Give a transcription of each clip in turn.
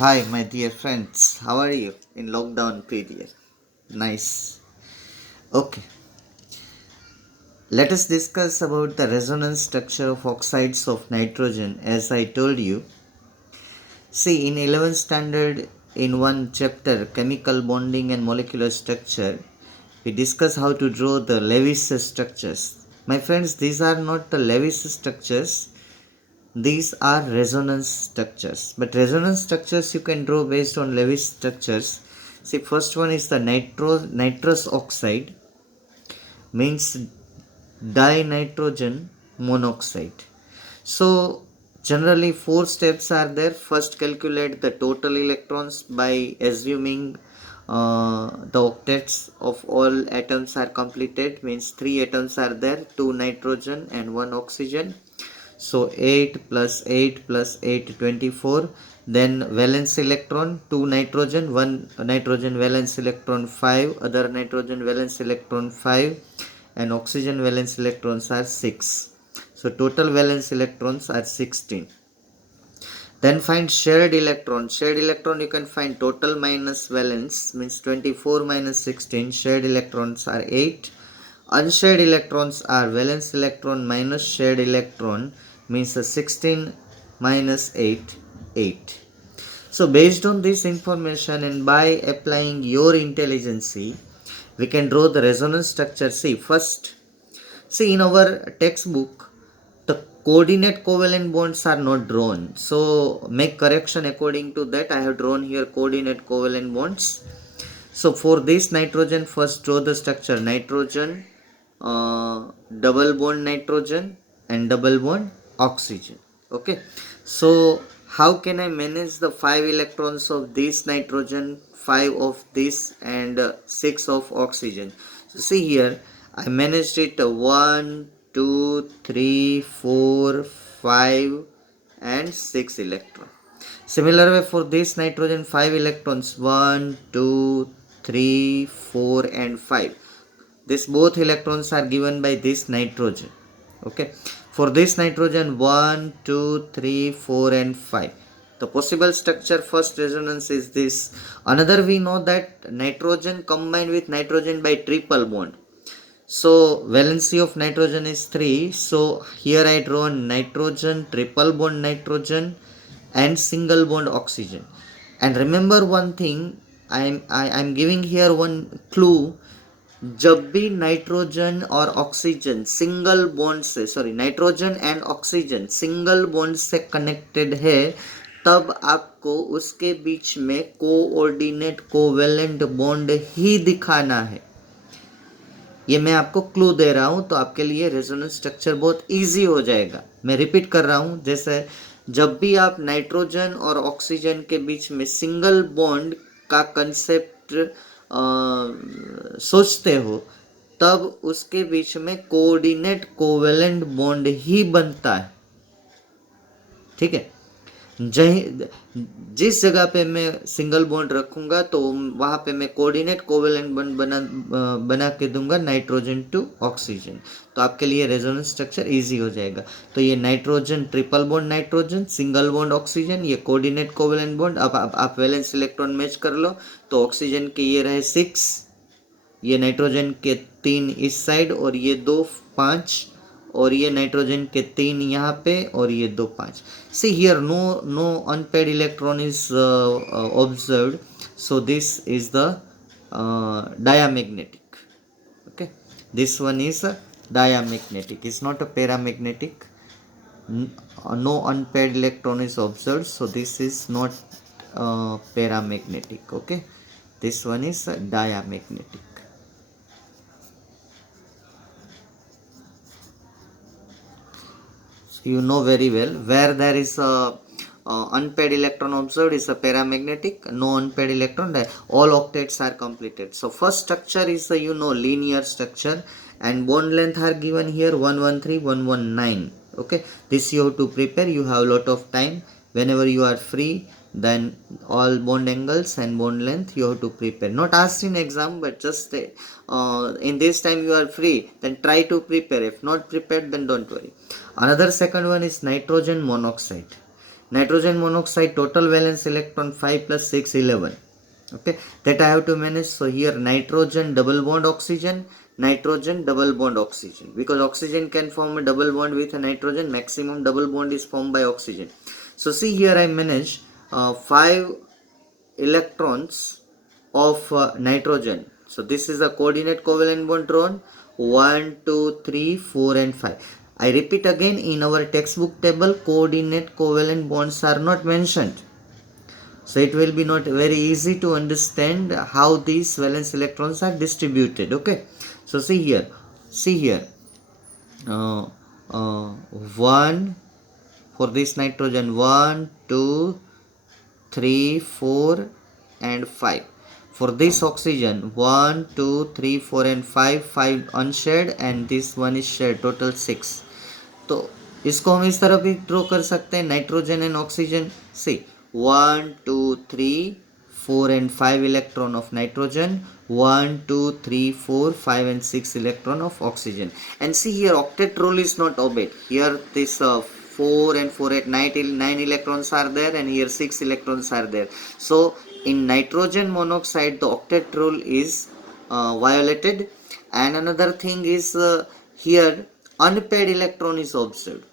Hi, my dear friends. How are you in lockdown period? Nice. Okay. Let us discuss about the resonance structure of oxides of nitrogen. As I told you, see in 11th standard in one chapter, chemical bonding and molecular structure, we discuss how to draw the Lewis structures. My friends, these are not the Lewis structures. These are resonance structures, but resonance structures you can draw based on Lewis structures. See, first one is the nitrous oxide, means dinitrogen monoxide. So generally four steps are there. First, calculate the total electrons by assuming the octets of all atoms are completed, means three atoms are there, two nitrogen and one oxygen. So 8 plus 8 plus 8 24. Then valence electron 2 nitrogen, 1 nitrogen valence electron 5, other nitrogen valence electron 5, and oxygen valence electrons are 6. So total valence electrons are 16. Then find shared electron. Shared electron you can find total minus valence, means 24 minus 16. Shared electrons are 8. Unshared electrons are valence electron minus shared electron, means 16 minus 8, 8. So based on this information and by applying your intelligence, we can draw the resonance structure. See in our textbook, the coordinate covalent bonds are not drawn. So make correction according to that. I have drawn here coordinate covalent bonds. So for this nitrogen, first draw the structure nitrogen, double bond nitrogen and double bond oxygen. Okay. So how can I manage the 5 electrons of this nitrogen, 5 of this and 6 of oxygen? So see here, I managed it 1, 2, 3, 4, 5 and 6 electron. Similar way for this nitrogen, 5 electrons, 1, 2, 3, 4 and 5. This both electrons are given by this nitrogen. Okay. For this nitrogen, 1, 2, 3, 4 and 5. The possible structure first resonance is this. Another, we know that nitrogen combined with nitrogen by triple bond. So valency of nitrogen is 3. So here I draw nitrogen, triple bond nitrogen and single bond oxygen. And remember one thing, I'm giving here one clue. जब भी nitrogen और oxygen single bond से nitrogen and oxygen single bond से connected है, तब आपको उसके बीच में कोऑर्डिनेट कोवेलेंट बॉन्ड ही दिखाना है. ये मैं आपको क्लू दे रहा हूं तो आपके लिए रेजोनेंस स्ट्रक्चर बहुत इजी हो जाएगा. मैं रिपीट कर रहा हूं, जैसे जब भी आप नाइट्रोजन और ऑक्सीजन के बीच में सिंगल बॉन्ड का कंसेप्ट सोचते हो, तब उसके बीच में कोऑर्डिनेट कोवेलेंट बॉन्ड ही बनता है. ठीक है. जिस जगह पे मैं सिंगल बॉन्ड रखूंगा तो वहां पे मैं कोऑर्डिनेट कोवेलेंट बॉन्ड बना के दूंगा नाइट्रोजन टू ऑक्सीजन. तो आपके लिए रेजोनेंस स्ट्रक्चर इजी हो जाएगा. तो ये nitrogen triple bond nitrogen, single bond oxygen, ये कोऑर्डिनेट कोवेलेंट बॉन्ड. अब आप वैलेंस इलेक्ट्रॉन मैच कर लो तो ऑक्सीजन के ये रहे 6, ये नाइट्रोजन के 3 इस साइड और ये 2 5, और ये नाइट्रोजन के 3 यहाँ पे और ये 2 5. See here no unpaired electron is observed. So this is the diamagnetic. Okay, this one is diamagnetic. It's not a paramagnetic. No unpaired electron is observed, so this is not paramagnetic. Okay, this one is diamagnetic. You know very well, where there is a unpaired electron observed is a paramagnetic. No unpaired electron, all octets are completed. So first structure is the linear structure, and bond length are given here 113 119. Okay, this you have to prepare. You have a lot of time. Whenever you are free, then all bond angles and bond length you have to prepare. Not asked in exam, but just in this time you are free, then try to prepare. If not prepared, then don't worry. Another second one is nitrogen monoxide. Nitrogen monoxide total valence electron 5 plus 6 11. Okay, that I have to manage. So here nitrogen double bond oxygen, nitrogen double bond oxygen, because oxygen can form a double bond with a nitrogen, maximum double bond is formed by oxygen. So see here I manage 5 electrons of nitrogen. So this is a coordinate covalent bond drawn 1 2 3 4 and 5. I repeat again, in our textbook table coordinate covalent bonds are not mentioned, so it will be not very easy to understand how these valence electrons are distributed. Okay, so see here uh, uh, 1 for this nitrogen, 1 2 3 4 and 5. For this oxygen 1 2 3 4 and 5 unshared and this one is shared, total 6. तो इसको हम इस तरह भी draw कर सकते हैं, nitrogen and oxygen. C 1 2 3 4 and 5 electron of nitrogen, 1 2 3 4 5 and 6 electron of oxygen. And see here octet rule is not obeyed. Here this 4 and 4 at 9 electrons are there and here 6 electrons are there. So in nitrogen monoxide the octet rule is violated. And another thing is here unpaired electron is observed.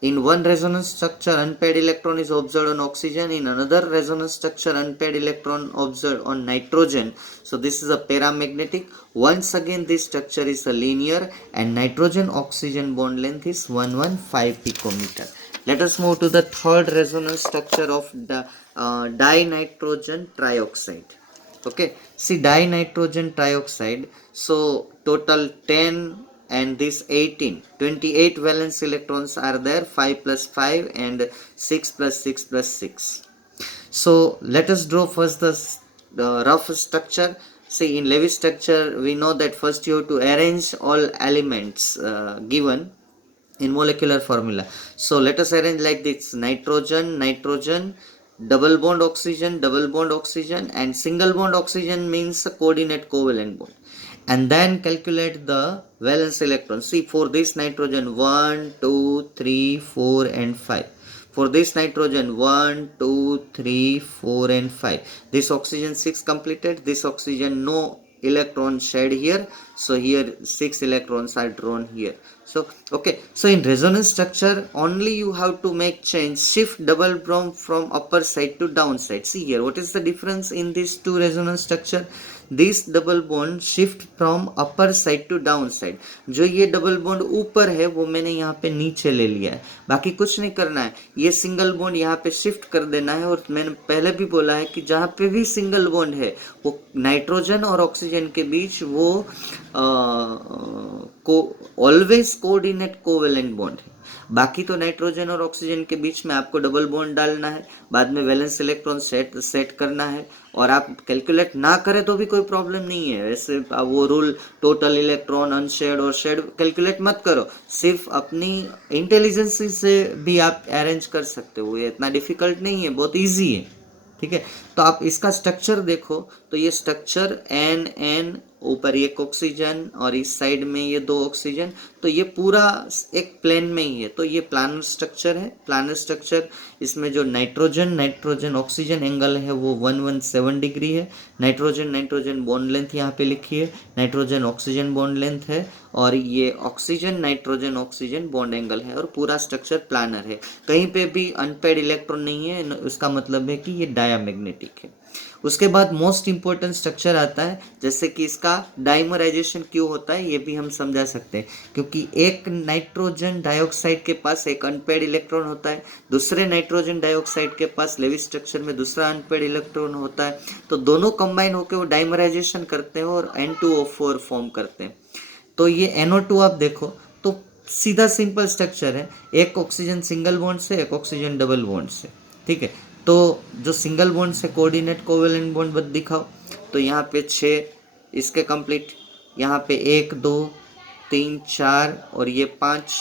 In one resonance structure, unpaired electron is observed on oxygen. In another resonance structure, unpaired electron observed on nitrogen. So this is a paramagnetic. Once again, this structure is a linear and nitrogen-oxygen bond length is 115 picometer. Let us move to the third resonance structure of the dinitrogen trioxide. Okay, see dinitrogen trioxide. So total 10 and this 18, 28 valence electrons are there, 5 plus 5 and 6 plus 6 plus 6. So let us draw first the rough structure. See in Lewis structure we know that first you have to arrange all elements given in molecular formula. So let us arrange like this: nitrogen, nitrogen, double bond oxygen, and single bond oxygen means a coordinate covalent bond. And then calculate the valence electron. See for this nitrogen 1 2 3 4 and 5. For this nitrogen 1 2 3 4 and 5. This oxygen 6 completed. This oxygen no electron shared here, so here 6 electrons are drawn here. So okay, so in resonance structure only you have to make change, shift double bond from upper side to down side. See here what is the difference in these two resonance structure. This double bond shift from upper side to down side. जो ये double bond ऊपर है वो मैंने यहाँ पे नीचे ले लिया है, बाकी कुछ नहीं करना है। ये सिंगल बॉन्ड यहाँ पे शिफ्ट कर देना है। और मैंने पहले भी बोला है कि जहाँ पे भी सिंगल बॉन्ड है वो नाइट्रोजन और ऑक्सीजन के बीच वो ऑलवेज कोऑर्डिनेट कोवेलेंट बॉन्ड है। बाकी तो नाइट्रोजन और ऑक्सीजन के बीच में आपको डबल बॉन्ड डालना है, बाद में वैलेंस इलेक्ट्रॉन सेट करना है। और आप कैलकुलेट ना करें तो भी कोई प्रॉब्लम नहीं है। वैसे वो रूल टोटल इलेक्ट्रॉन अनशेयर्ड और शेयर्ड कैलकुलेट मत करो, सिर्फ अपनी इंटेलिजेंस से भी आप अरेंज कर सकते हो। ये इतना डिफिकल्ट नहीं है, बहुत ईजी है। ठीक है, तो आप इसका स्ट्रक्चर देखो तो ये स्ट्रक्चर एन एन, ऊपर एक ऑक्सीजन और इस साइड में ये दो ऑक्सीजन, तो ये पूरा एक प्लेन में ही है। तो ये प्लानर स्ट्रक्चर है। प्लानर स्ट्रक्चर, इसमें जो नाइट्रोजन ऑक्सीजन एंगल है वो 117 डिग्री है। नाइट्रोजन बॉन्ड लेंथ यहाँ पे लिखी है, नाइट्रोजन ऑक्सीजन बॉन्ड लेंथ है, और ये ऑक्सीजन नाइट्रोजन बॉन्ड एंगल है, और पूरा स्ट्रक्चर प्लानर है। कहीं पे भी अनपेड इलेक्ट्रॉन नहीं है, उसका मतलब है कि ये डायामैग्नेटिक है। उसके बाद मोस्ट इंपॉर्टेंट स्ट्रक्चर आता है, जैसे कि इसका डाइमराइजेशन क्यों होता है ये भी हम समझा सकते हैं। क्योंकि एक नाइट्रोजन डाइऑक्साइड के पास एक अनपेड इलेक्ट्रॉन होता है, दूसरे नाइट्रोजन डाइऑक्साइड के पास लेविस स्ट्रक्चर में दूसरा अनपेड इलेक्ट्रॉन होता है। तो दोनों कंबाइन होकर वो डाइमराइजेशन करते हैं और N2O4 फॉर्म करते हैं। तो ये NO2 आप देखो तो सीधा सिंपल स्ट्रक्चर है, एक ऑक्सीजन सिंगल बॉन्ड से, एक ऑक्सीजन डबल बॉन्ड से। ठीक है, तो जो सिंगल बॉन्ड से कोऑर्डिनेट कोवेलेंट बॉन्ड बद दिखाओ, तो यहाँ पे 6 इसके कंप्लीट, यहाँ पे 1 2 3 4 और ये 5,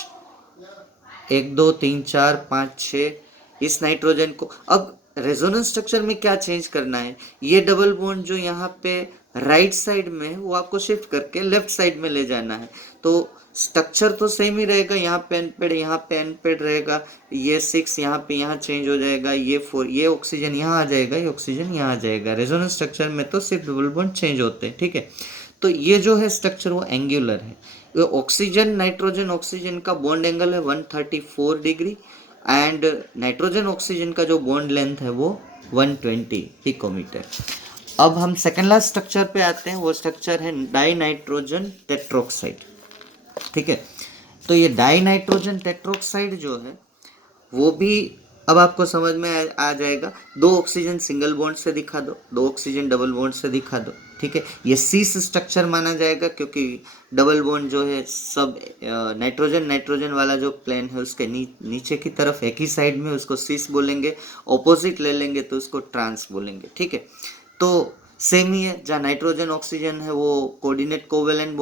1 2 3 4 5 6 इस नाइट्रोजन को। अब रेजोनेंस स्ट्रक्चर में क्या चेंज करना है, ये डबल बॉन्ड जो यहाँ पे राइट साइड में है वो आपको शिफ्ट करके लेफ्ट साइड में ले जाना है। तो स्ट्रक्चर तो सेम ही रहेगा, यहाँ पे एनपेड यहाँ पे एनपेड रहेगा, ये 6 यहाँ पे यहाँ चेंज हो जाएगा, ये 4, ये ऑक्सीजन यहाँ आ जाएगा, ये ऑक्सीजन यहाँ आ जाएगा। रेजोनेंस स्ट्रक्चर में तो सिर्फ डबल बॉन्ड चेंज होते हैं, ठीक है। तो ये जो है स्ट्रक्चर वो एंगुलर है। ये ऑक्सीजन नाइट्रोजन ऑक्सीजन का बॉन्ड एंगल है 134 डिग्री एंड नाइट्रोजन ऑक्सीजन का जो बॉन्ड लेंथ है वो 120 पिकोमीटर। अब हम सेकेंड लास्ट स्ट्रक्चर पे आते हैं, वो स्ट्रक्चर है डाई नाइट्रोजन टेट्रोक्साइड, ठीक है। तो ये डाई नाइट्रोजन टेट्रोक्साइड जो है वो भी अब आपको समझ में आ जाएगा। 2 ऑक्सीजन सिंगल बॉन्ड से दिखा दो, 2 ऑक्सीजन डबल बॉन्ड से दिखा दो, ठीक है। ये सीस स्ट्रक्चर माना जाएगा क्योंकि डबल बॉन्ड जो है सब नाइट्रोजन नाइट्रोजन वाला जो प्लेन है उसके नीचे की तरफ एक ही साइड में, उसको सीस बोलेंगे। ऑपोजिट ले लेंगे तो उसको ट्रांस बोलेंगे, ठीक है। तो सेम ही है, जहाँ नाइट्रोजन ऑक्सीजन है वो coordinate covalent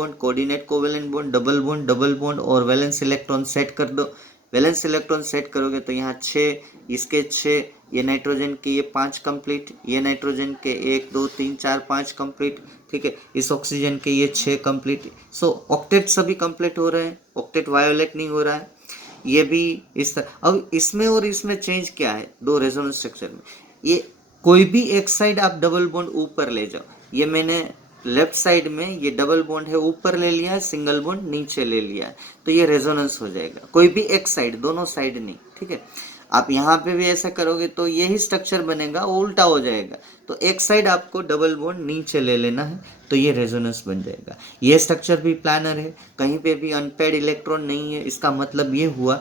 bond double bond और वैलेंस इलेक्ट्रॉन सेट कर दो। वैलेंस इलेक्ट्रॉन सेट करोगे तो यहाँ 6, इसके 6, ये नाइट्रोजन के ये 5 कंप्लीट, ये नाइट्रोजन के 1 2 3 4 5 कंप्लीट, ठीक है। इस ऑक्सीजन के ये 6 कंप्लीट। सो ऑक्टेट सभी कंप्लीट हो रहे हैं, ऑक्टेट वायोलेट नहीं हो रहा है। ये भी इस तरह। अब इसमें और इसमें चेंज क्या है, 2 रेजोनेंस स्ट्रक्चर में, ये कोई भी एक साइड आप डबल बॉन्ड ऊपर ले जाओ। ये मैंने लेफ्ट साइड में ये डबल बॉन्ड है ऊपर ले लिया है, सिंगल बॉन्ड नीचे ले लिया है, तो ये रेजोनेंस हो जाएगा। कोई भी एक साइड, दोनों साइड नहीं, ठीक है। आप यहाँ पे भी ऐसा करोगे तो यही स्ट्रक्चर बनेगा, उल्टा हो जाएगा। तो एक साइड आपको डबल बॉन्ड नीचे ले लेना है तो ये रेजोनेंस बन जाएगा। ये स्ट्रक्चर भी प्लानर है, कहीं पे भी अनपेड इलेक्ट्रॉन नहीं है। इसका मतलब ये हुआ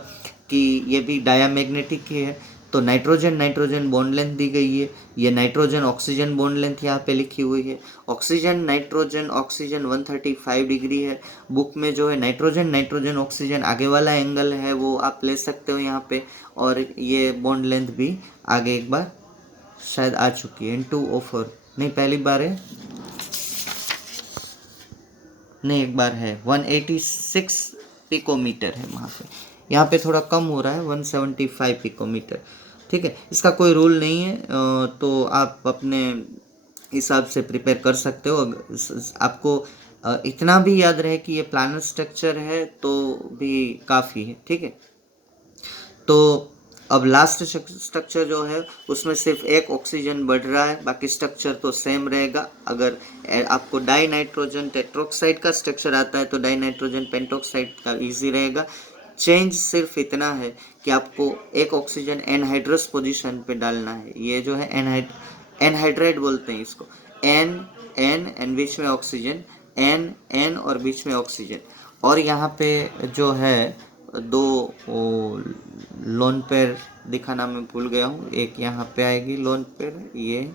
कि ये भी डायामैग्नेटिक ही है। तो नाइट्रोजन नाइट्रोजन बॉन्ड लेंथ दी गई है, ये नाइट्रोजन ऑक्सीजन बॉन्ड लेंथ यहाँ पे लिखी हुई है। ऑक्सीजन नाइट्रोजन ऑक्सीजन 135 डिग्री है। बुक में जो है नाइट्रोजन नाइट्रोजन ऑक्सीजन आगे वाला एंगल है वो आप ले सकते हो यहाँ पे। और ये बॉन्ड लेंथ भी आगे एक बार शायद आ चुकी है, N2O4 नहीं, पहली बार है नहीं, एक बार है 186 पिकोमीटर है वहाँ पे। यहाँ पे थोड़ा कम हो रहा है 175 पिकोमीटर, ठीक है। इसका कोई रूल नहीं है, तो आप अपने हिसाब से प्रिपेयर कर सकते हो। आपको इतना भी याद रहे कि ये प्लानर स्ट्रक्चर है तो भी काफ़ी है, ठीक है। तो अब लास्ट स्ट्रक्चर जो है उसमें सिर्फ एक ऑक्सीजन बढ़ रहा है, बाकी स्ट्रक्चर तो सेम रहेगा। अगर आपको डाई नाइट्रोजन टेट्रोक्साइड का स्ट्रक्चर आता है तो डाई नाइट्रोजन पेंटोक्साइड का इजी रहेगा। चेंज सिर्फ इतना है कि आपको एक ऑक्सीजन एनहाइड्रस पोजीशन पे डालना है। ये जो है एनहाइड्राइड बोलते हैं इसको, एन एन एन बीच में ऑक्सीजन, एन एन और बीच में ऑक्सीजन। और यहाँ पे जो है 2 लोन पेयर दिखाना मैं भूल गया हूँ, एक यहाँ पे आएगी लोन पेयर, ये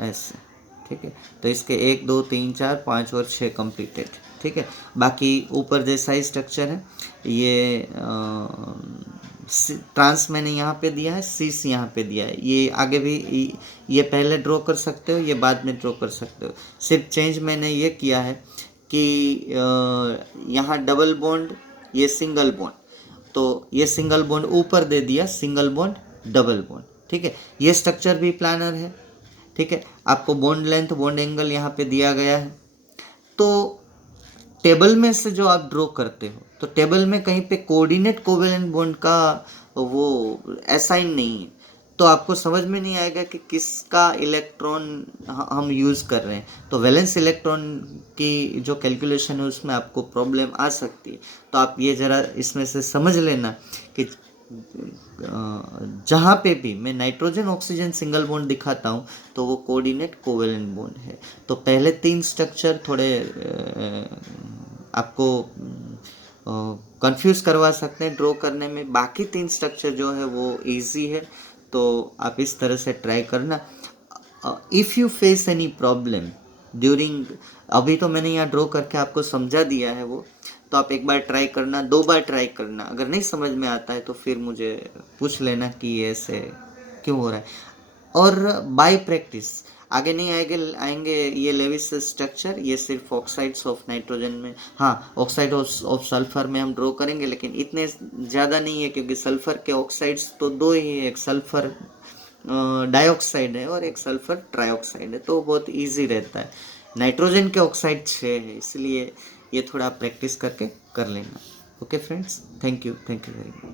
ऐसे, ठीक है। तो इसके 1 2 3 4 5 और 6 कंप्लीटेड, ठीक है। बाकी ऊपर जैसा ही स्ट्रक्चर है, ये ट्रांस मैंने यहाँ पे दिया है, सीस यहाँ पे दिया है। ये आगे भी ये पहले ड्रॉ कर सकते हो, ये बाद में ड्रॉ कर सकते हो। सिर्फ चेंज मैंने ये किया है कि यहाँ डबल बॉन्ड, ये सिंगल बॉन्ड, तो ये सिंगल बॉन्ड ऊपर दे दिया, सिंगल बॉन्ड डबल बॉन्ड, ठीक है। ये स्ट्रक्चर भी प्लानर है, ठीक है। आपको बॉन्ड लेंथ बॉन्ड एंगल यहाँ पे दिया गया है। तो टेबल में से जो आप ड्रॉ करते हो तो टेबल में कहीं पे कोऑर्डिनेट कोवेलेंट बॉन्ड का वो असाइन नहीं है, तो आपको समझ में नहीं आएगा कि किसका इलेक्ट्रॉन हम यूज़ कर रहे हैं। तो वैलेंस इलेक्ट्रॉन की जो कैलकुलेशन है उसमें आपको प्रॉब्लम आ सकती है। तो आप ये ज़रा इसमें से समझ लेना कि जहाँ पे भी मैं नाइट्रोजन ऑक्सीजन सिंगल बॉन्ड दिखाता हूँ तो वो कोऑर्डिनेट कोवेलेंट बॉन्ड है। तो पहले 3 स्ट्रक्चर थोड़े आपको कंफ्यूज करवा सकते हैं ड्रॉ करने में, बाकी 3 स्ट्रक्चर जो है वो इजी है। तो आप इस तरह से ट्राई करना। If you face any problem during, अभी तो मैंने यहाँ ड्रॉ करके आपको समझा दिया है वो, तो आप एक बार ट्राई करना, 2 बार ट्राई करना। अगर नहीं समझ में आता है तो फिर मुझे पूछ लेना कि ऐसे क्यों हो रहा है। और बाय प्रैक्टिस आगे नहीं आएंगे ये लेविस स्ट्रक्चर, ये सिर्फ ऑक्साइड्स ऑफ नाइट्रोजन में, हाँ ऑक्साइड ऑफ सल्फर में हम ड्रॉ करेंगे, लेकिन इतने ज़्यादा नहीं है क्योंकि सल्फर के ऑक्साइड्स तो दो ही है, एक सल्फर डाइऑक्साइड है और एक सल्फर ट्राइऑक्साइड है, तो बहुत इजी रहता है। नाइट्रोजन के ऑक्साइड 6 है, इसलिए ये थोड़ा प्रैक्टिस करके कर लेना। Okay friends, thank you very much.